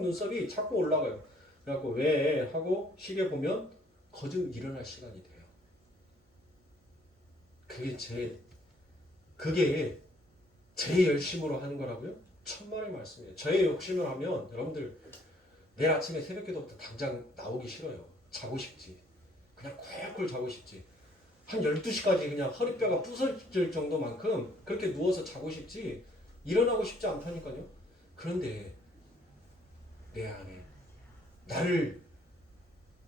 눈썹이 자꾸 올라가요. 그래갖고 왜 하고 시계 보면 거듭 일어날 시간이 돼요. 그게 제 열심으로 하는 거라고요? 천만의 말씀이에요. 저의 욕심을 하면 여러분들 내일 아침에 새벽기도부터 당장 나오기 싫어요. 자고 싶지. 그냥 콜콜 자고 싶지. 한 12시까지 그냥 허리뼈가 부서질 정도만큼 그렇게 누워서 자고 싶지 일어나고 싶지 않다니까요. 그런데 내 안에 나를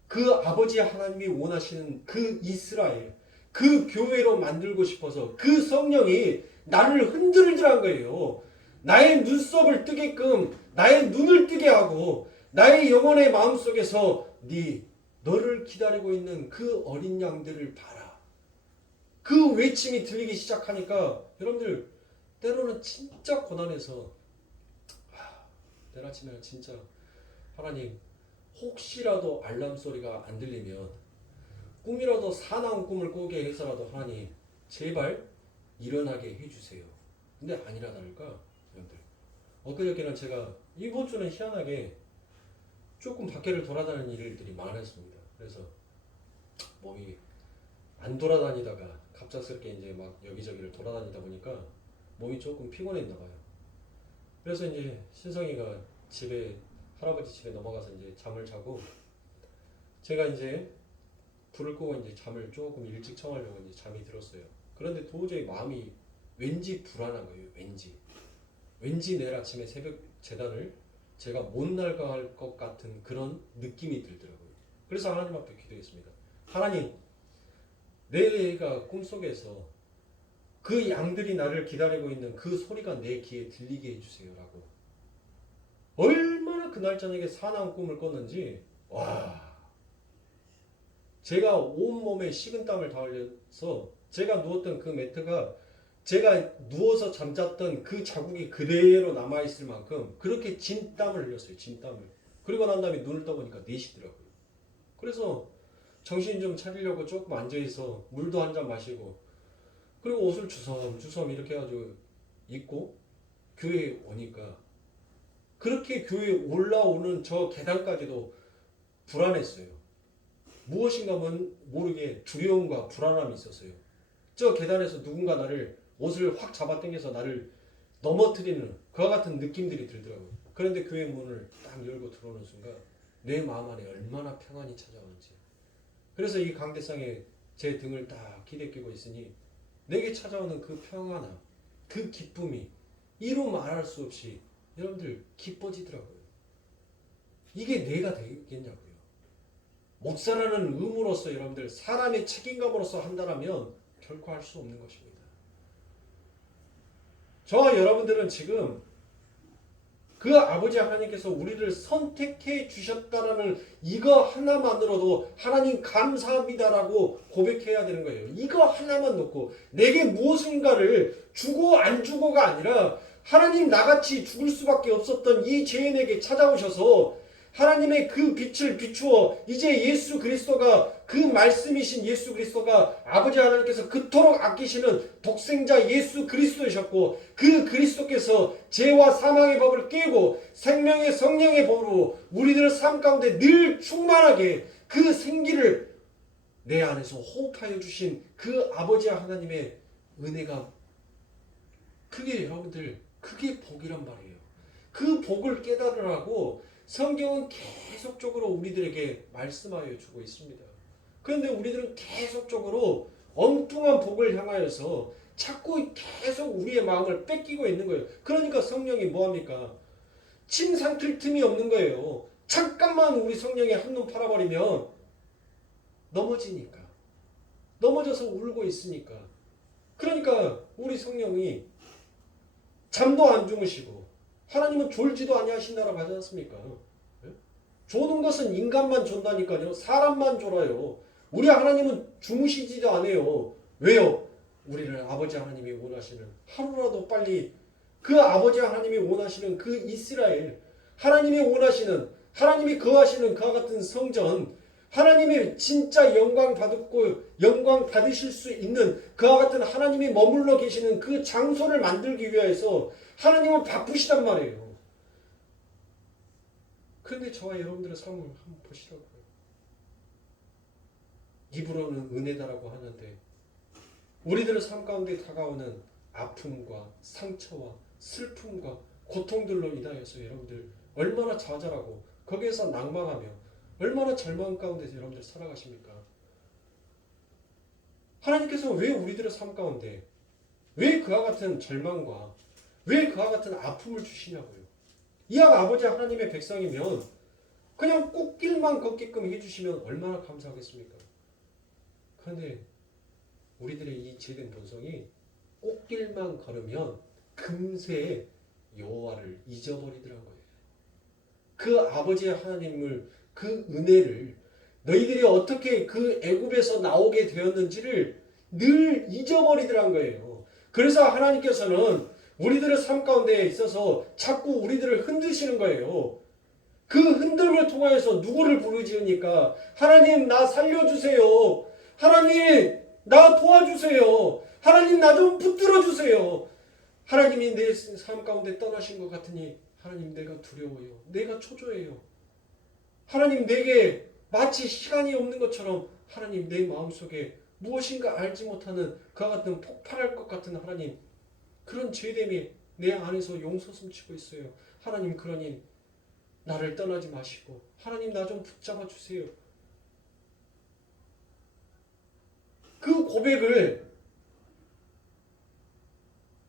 그 아버지 하나님이 원하시는 그 이스라엘, 그 교회로 만들고 싶어서 그 성령이 나를 흔들들한 거예요. 나의 눈썹을 뜨게끔 나의 눈을 뜨게 하고 나의 영혼의 마음속에서 너를 기다리고 있는 그 어린 양들을 봐라. 그 외침이 들리기 시작하니까 여러분들 때로는 진짜 고난해서 내일 아침에는 진짜 하나님 혹시라도 알람 소리가 안 들리면 꿈이라도 사나운 꿈을 꾸게 해서라도 하나님 제발 일어나게 해주세요. 근데 아니라 다를까 여러분들 엊그저께는 제가 이번 주는 희한하게 조금 밖에를 돌아다니는 일들이 많았습니다. 그래서 몸이 안 돌아다니다가 갑작스럽게 이제 막 여기저기를 돌아다니다 보니까 몸이 조금 피곤했나 봐요. 그래서 이제 신성이가 할아버지 집에 넘어가서 이제 잠을 자고 제가 이제 불을 끄고 이제 잠을 조금 일찍 청하려고 이제 잠이 들었어요. 그런데 도저히 마음이 왠지 불안한 거예요. 왠지 내일 아침에 새벽 제단을 제가 못 나갈 것 같은 그런 느낌이 들더라고요. 그래서 하나님 앞에 기도했습니다. 하나님, 내가 꿈속에서 그 양들이 나를 기다리고 있는 그 소리가 내 귀에 들리게 해주세요 라고 얼마나 그날 저녁에 사나운 꿈을 꿨는지 제가 온몸에 식은땀을 다 흘려서 제가 누웠던 그 매트가 제가 누워서 잠잤던 그 자국이 그대로 남아있을 만큼 그렇게 진땀을 흘렸어요. 진땀을. 그리고 난 다음에 눈을 떠보니까 4시더라고요. 그래서 정신 좀 차리려고 조금 앉아있어 물도 한 잔 마시고 그리고 옷을 주섬주섬 이렇게 해가지고 입고 교회에 오니까 그렇게 교회에 올라오는 저 계단까지도 불안했어요. 무엇인가 모르게 두려움과 불안함이 있었어요. 저 계단에서 누군가 나를 옷을 확 잡아당겨서 나를 넘어뜨리는 그와 같은 느낌들이 들더라고요. 그런데 교회 문을 딱 열고 들어오는 순간 내 마음 안에 얼마나 평안이 찾아오는지. 그래서 이 강대상에 제 등을 딱 기대끼고 있으니 내게 찾아오는 그 평안함, 그 기쁨이 이루 말할 수 없이 여러분들 기뻐지더라고요. 이게 내가 되겠냐고요. 목사라는 의무로서 여러분들 사람의 책임감으로서 한다면 결코 할 수 없는 것입니다. 저와 여러분들은 지금 그 아버지 하나님께서 우리를 선택해 주셨다라는 이거 하나만으로도 하나님 감사합니다라고 고백해야 되는 거예요. 이거 하나만 놓고 내게 무엇인가를 주고 안 주고가 아니라 하나님 나같이 죽을 수밖에 없었던 이 죄인에게 찾아오셔서 하나님의 그 빛을 비추어 이제 예수 그리스도가 그 말씀이신 예수 그리스도가 아버지 하나님께서 그토록 아끼시는 독생자 예수 그리스도이셨고 그 그리스도께서 죄와 사망의 법을 깨고 생명의 성령의 법으로 우리들의 삶 가운데 늘 충만하게 그 생기를 내 안에서 호흡하여 주신 그 아버지 하나님의 은혜가 그게 여러분들 그게 복이란 말이에요. 그 복을 깨달으라고 성경은 계속적으로 우리들에게 말씀하여 주고 있습니다. 그런데 우리들은 계속적으로 엉뚱한 복을 향하여서 자꾸 계속 우리의 마음을 뺏기고 있는 거예요. 그러니까 성령이 뭐합니까? 침 삼킬 틈이 없는 거예요. 잠깐만 우리 성령이 한눈 팔아버리면 넘어지니까. 넘어져서 울고 있으니까. 그러니까 우리 성령이 잠도 안 주무시고 하나님은 졸지도 아니하신다라고 하지 않습니까? 조는 것은 인간만 존다니까요. 사람만 졸아요. 우리 하나님은 주무시지도 않아요. 왜요? 우리를 아버지 하나님이 원하시는 하루라도 빨리 그 아버지 하나님이 원하시는 그 이스라엘 하나님이 원하시는 하나님이 거하시는 그와 같은 성전 하나님의 진짜 영광 받고 영광 받으실 수 있는 그와 같은 하나님이 머물러 계시는 그 장소를 만들기 위해서 하나님은 바쁘시단 말이에요. 그런데 저와 여러분들의 삶을 한번 보시라고요. 입으로는 은혜다라고 하는데 우리들의 삶 가운데 다가오는 아픔과 상처와 슬픔과 고통들로 인하여서 여러분들 얼마나 좌절하고 거기에서 낭망하며 얼마나 절망 가운데서 여러분들 살아가십니까? 하나님께서 왜 우리들의 삶 가운데 왜 그와 같은 절망과 왜 그와 같은 아픔을 주시냐고요. 이왕 아버지 하나님의 백성이면 그냥 꽃길만 걷게끔 해주시면 얼마나 감사하겠습니까? 그런데 우리들의 이 죄된 본성이 꽃길만 걸으면 금세 여호와를 잊어버리더란 거예요. 그 아버지의 하나님을, 그 은혜를, 너희들이 어떻게 그 애굽에서 나오게 되었는지를 늘 잊어버리더란 거예요. 그래서 하나님께서는 우리들의 삶 가운데 있어서 자꾸 우리들을 흔드시는 거예요. 그 흔들림을 통하여서 누구를 부르짖으니까 하나님 나 살려주세요. 하나님 나 도와주세요. 하나님 나 좀 붙들어 주세요. 하나님이 내 삶 가운데 떠나신 것 같으니 하나님 내가 두려워요. 내가 초조해요. 하나님 내게 마치 시간이 없는 것처럼 하나님 내 마음속에 무엇인가 알지 못하는 그와 같은 폭발할 것 같은 하나님 그런 죄됨이 내 안에서 용솟음치고 있어요. 하나님 그러니 나를 떠나지 마시고 하나님 나 좀 붙잡아 주세요. 그 고백을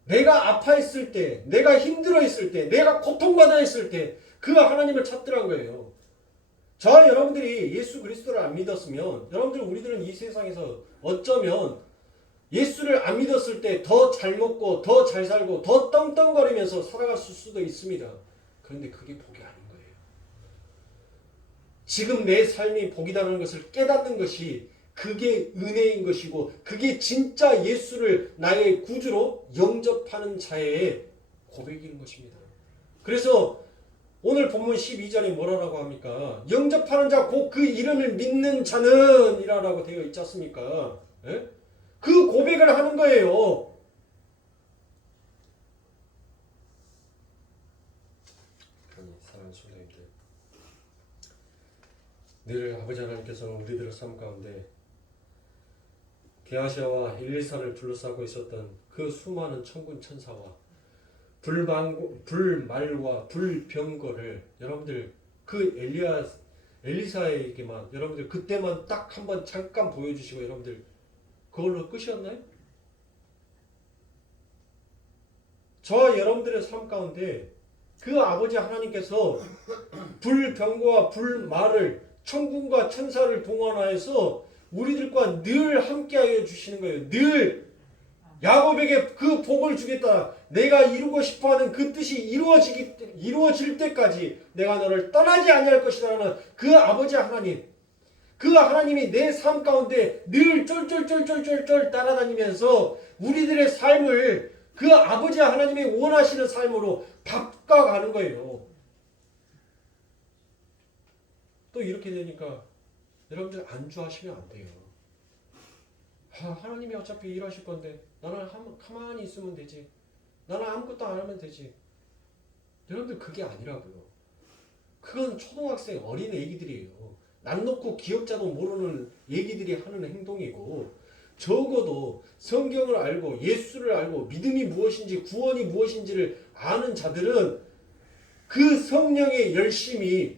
내가 아파했을 때, 내가 힘들어했을 때, 내가 고통받아 했을 때 그 하나님을 찾더란 거예요. 저와 여러분들이 예수 그리스도를 안 믿었으면 여러분들 우리들은 이 세상에서 어쩌면 예수를 안 믿었을 때 더 잘 먹고 더 잘 살고 더 떵떵거리면서 살아갔을 수도 있습니다. 그런데 그게 복이 아닌 거예요. 지금 내 삶이 복이라는 것을 깨닫는 것이 그게 은혜인 것이고 그게 진짜 예수를 나의 구주로 영접하는 자의 고백인 것입니다. 그래서 오늘 본문 12절에 뭐라고 합니까? 영접하는 자 곧 그 이름을 믿는 자는 이라고 되어 있지 않습니까? 예? 그 고백을 하는 거예요. 사랑하는 성도님들, 늘 아버지 하나님께서는 우리들의 삶 가운데 게하시아와 엘리사를 둘러싸고 있었던 그 수많은 천군 천사와 불말과 불병거를 여러분들 그 엘리사에게만 여러분들 그때만 딱 한번 잠깐 보여주시고 여러분들 그걸로 끝이었나요? 저와 여러분들의 삶 가운데 그 아버지 하나님께서 불병거와 불말을 천군과 천사를 동원하여서 우리들과 늘 함께하여 주시는 거예요. 늘 야곱에게 그 복을 주겠다. 내가 이루고 싶어하는 그 뜻이 이루어질 때까지 내가 너를 떠나지 아니할 것이라는 그 아버지 하나님. 그 하나님이 내 삶 가운데 늘 쫄쫄쫄쫄쫄쫄 따라다니면서 우리들의 삶을 그 아버지 하나님이 원하시는 삶으로 바꿔가는 거예요. 또 이렇게 되니까 여러분들 안주하시면 안 돼요. 하나님이 어차피 일하실 건데 나는 가만히 있으면 되지. 나는 아무것도 안 하면 되지. 여러분들 그게 아니라고요. 그건 초등학생 어린 애기들이에요. 난 놓고 기억자도 모르는 애기들이 하는 행동이고 적어도 성경을 알고 예수를 알고 믿음이 무엇인지 구원이 무엇인지를 아는 자들은 그 성령의 열심이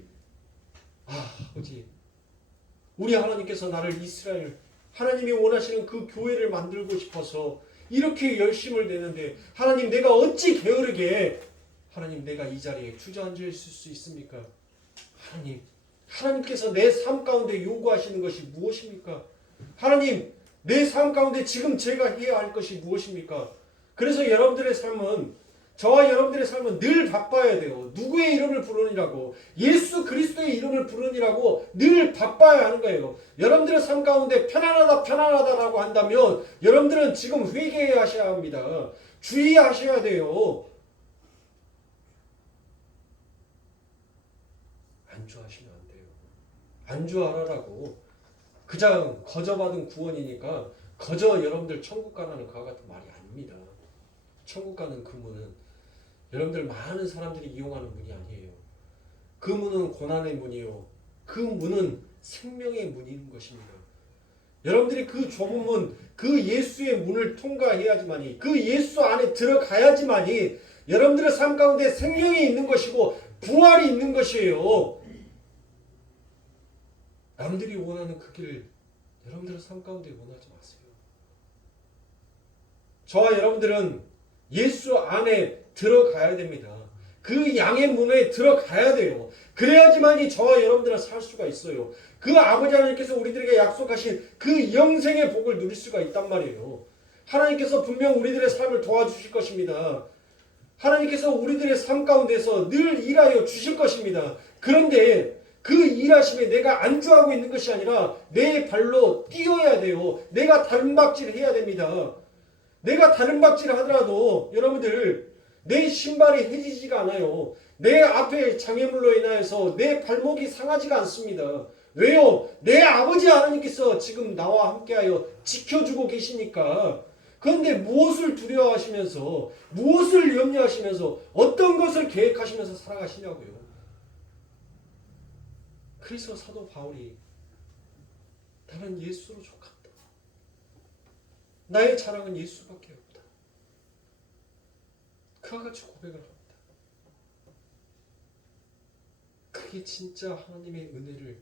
아버지 우리 하나님께서 나를 이스라엘 하나님이 원하시는 그 교회를 만들고 싶어서 이렇게 열심을 내는데 하나님 내가 어찌 게으르게 하나님 내가 이 자리에 주저앉아 있을 수 있습니까? 하나님께서 내 삶 가운데 요구하시는 것이 무엇입니까? 하나님 내 삶 가운데 지금 제가 해야 할 것이 무엇입니까? 그래서 여러분들의 삶은 저와 여러분들의 삶은 늘 바빠야 돼요. 누구의 이름을 부르니라고 예수 그리스도의 이름을 부르니라고 늘 바빠야 하는 거예요. 여러분들의 삶 가운데 편안하다라고 한다면 여러분들은 지금 회개해야 하셔야 합니다. 주의하셔야 돼요. 안주하시면 안 돼요. 안주하라라고 그냥 거저받은 구원이니까 거저 여러분들 천국 가라는 그와 같은 말이 아닙니다. 천국 가는 그 문은 여러분들 많은 사람들이 이용하는 문이 아니에요. 그 문은 고난의 문이요. 그 문은 생명의 문인 것입니다. 여러분들이 그 좁은 문, 그 예수의 문을 통과해야지만이 그 예수 안에 들어가야지만이 여러분들의 삶 가운데 생명이 있는 것이고 부활이 있는 것이에요. 남들이 원하는 그 길을 여러분들의 삶 가운데 원하지 마세요. 저와 여러분들은 예수 안에 들어가야 됩니다. 그 양의 문에 들어가야 돼요. 그래야지만이 저와 여러분들은 살 수가 있어요. 그 아버지 하나님께서 우리들에게 약속하신 그 영생의 복을 누릴 수가 있단 말이에요. 하나님께서 분명 우리들의 삶을 도와주실 것입니다. 하나님께서 우리들의 삶 가운데서 늘 일하여 주실 것입니다. 그런데 그 일하심에 내가 안주하고 있는 것이 아니라 내 발로 뛰어야 돼요. 내가 다른박질을 해야 됩니다. 내가 다른박질을 하더라도 여러분들 내 신발이 해지지가 않아요. 내 앞에 장애물로 인하여서 내 발목이 상하지가 않습니다. 왜요? 내 아버지 하나님께서 지금 나와 함께하여 지켜주고 계시니까. 그런데 무엇을 두려워하시면서 무엇을 염려하시면서 어떤 것을 계획하시면서 살아가시냐고요. 그래서 사도 바울이 나는 예수로 족한다. 나의 자랑은 예수밖에 없다. 그와 같이 고백을 합니다. 그게 진짜 하나님의 은혜를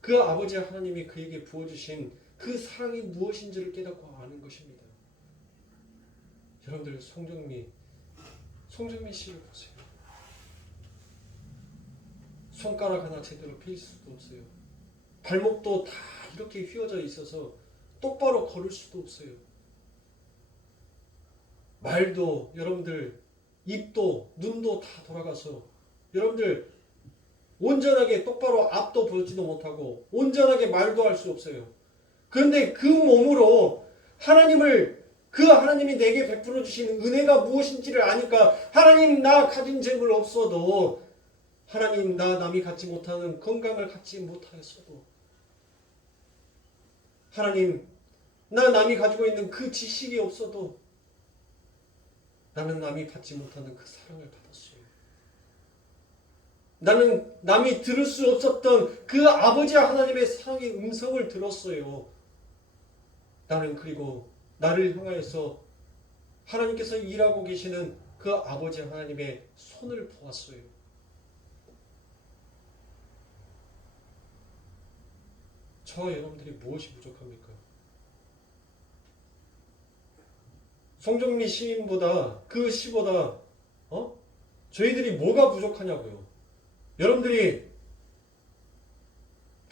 그 아버지 하나님이 그에게 부어주신 그 사랑이 무엇인지를 깨닫고 아는 것입니다. 여러분들 송정미 씨를 보세요. 손가락 하나 제대로 펼 수도 없어요. 발목도 다 이렇게 휘어져 있어서 똑바로 걸을 수도 없어요. 말도 여러분들 입도 눈도 다 돌아가서 여러분들 온전하게 똑바로 앞도 보지도 못하고 온전하게 말도 할 수 없어요. 그런데 그 몸으로 그 하나님이 내게 베풀어 주신 은혜가 무엇인지를 아니까 하나님 나 가진 재물 없어도 하나님 나 남이 갖지 못하는 건강을 갖지 못하였어도 하나님 나 남이 가지고 있는 그 지식이 없어도 나는 남이 받지 못하는 그 사랑을 받았어요. 나는 남이 들을 수 없었던 그 아버지 하나님의 사랑의 음성을 들었어요. 나는 그리고 나를 향하여서 하나님께서 일하고 계시는 그 아버지 하나님의 손을 보았어요. 저와 여러분들이 무엇이 부족합니까? 송정리 시인보다 그 시보다 저희들이 뭐가 부족하냐고요. 여러분들이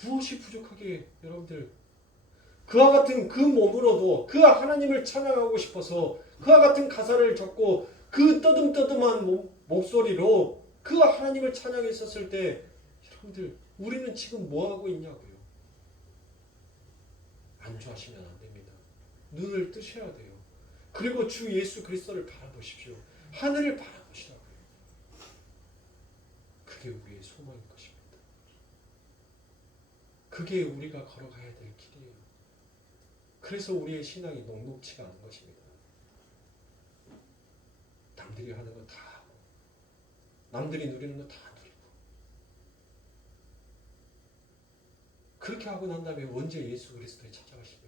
무엇이 부족하게 여러분들 그와 같은 그 몸으로도 그 하나님을 찬양하고 싶어서 그와 같은 가사를 적고 그 떠듬떠듬한 목소리로 그 하나님을 찬양했었을 때 여러분들 우리는 지금 뭐하고 있냐고요. 안주하시면 안 됩니다. 눈을 뜨셔야 돼요. 그리고 주 예수 그리스도를 바라보십시오. 하늘을 바라보시라고요. 그게 우리의 소망인 것입니다. 그게 우리가 걸어가야 될 길이에요. 그래서 우리의 신앙이 녹록치가 않은 것입니다. 남들이 하는 거 다 하고 남들이 누리는 거 다 누리고 그렇게 하고 난 다음에 언제 예수 그리스도에 찾아가시려고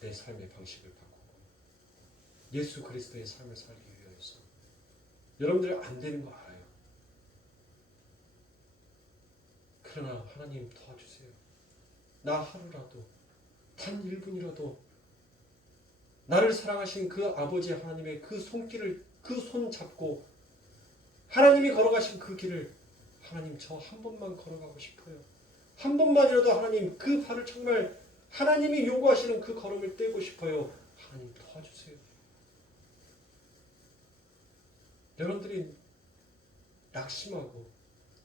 내 삶의 방식을 바꾸고 예수 그리스도의 삶을 살기 위해서 여러분들 안 되는 거 알아요. 그러나 하나님 도와주세요. 나 하루라도 단 1분이라도 나를 사랑하신 그 아버지 하나님의 그 손길을 그 손 잡고 하나님이 걸어가신 그 길을 하나님 저 한 번만 걸어가고 싶어요. 한 번만이라도 하나님 그 발을 정말 하나님이 요구하시는 그 걸음을 떼고 싶어요. 하나님 도와주세요. 여러분들이 낙심하고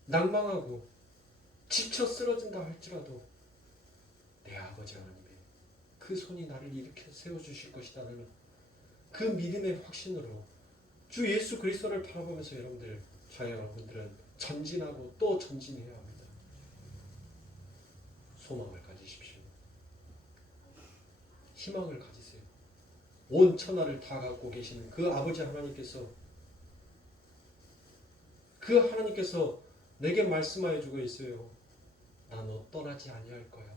낭망하고 지쳐 쓰러진다 할지라도 내 아버지 하나님의 그 손이 나를 일으켜 세워주실 것이라는 그 믿음의 확신으로 주 예수 그리스도를 바라보면서 저와 여러분들은 전진하고 또 전진해야 합니다. 소망을 가지십시오. 희망을 가지세요. 온 천하를 다 갖고 계시는 그 아버지 하나님께서 내게 말씀하여 주고 있어요. 나 너 떠나지 아니할 거야.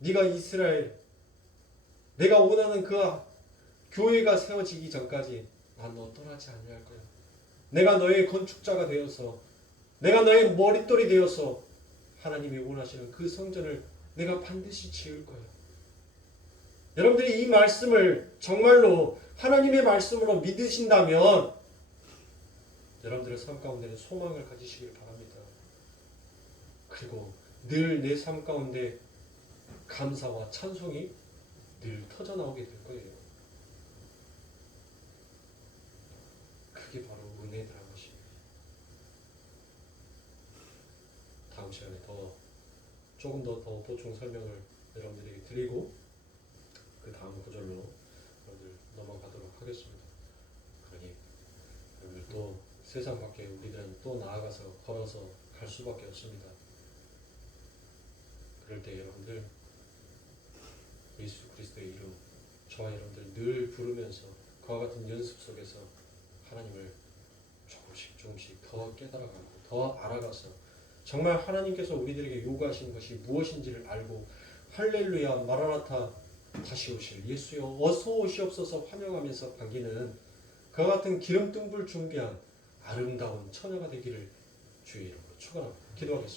네가 이스라엘 내가 원하는 그 교회가 세워지기 전까지 난 너 떠나지 아니할 거야. 내가 너의 건축자가 되어서 내가 너의 머릿돌이 되어서 하나님이 원하시는 그 성전을 내가 반드시 지을 거야. 여러분들이 이 말씀을 정말로 하나님의 말씀으로 믿으신다면 여러분들의 삶 가운데는 소망을 가지시길 바랍니다. 그리고 늘 내 삶 가운데 감사와 찬송이 늘 터져나오게 될 거예요. 그게 바로 은혜라는 것입니다. 다음 시간에 조금 더 보충 설명을 여러분들에게 드리고 그 다음 구절로 여러분들 넘어가도록 하겠습니다. 그러니 여러분들 또 세상 밖에 우리들은 또 나아가서 걸어서 갈 수밖에 없습니다. 그럴 때 여러분들 예수 그리스도의 이름 저와 여러분들 늘 부르면서 그와 같은 연습 속에서 하나님을 조금씩 더 깨달아가고 더 알아가서 정말 하나님께서 우리들에게 요구하시는 것이 무엇인지를 알고 할렐루야 마라나타 다시 오실 예수여 어서 오시옵소서 환영하면서 반기는 그와 같은 기름등불 준비한 아름다운 처녀가 되기를 주의 이름으로 축원합니다. 기도하겠습니다.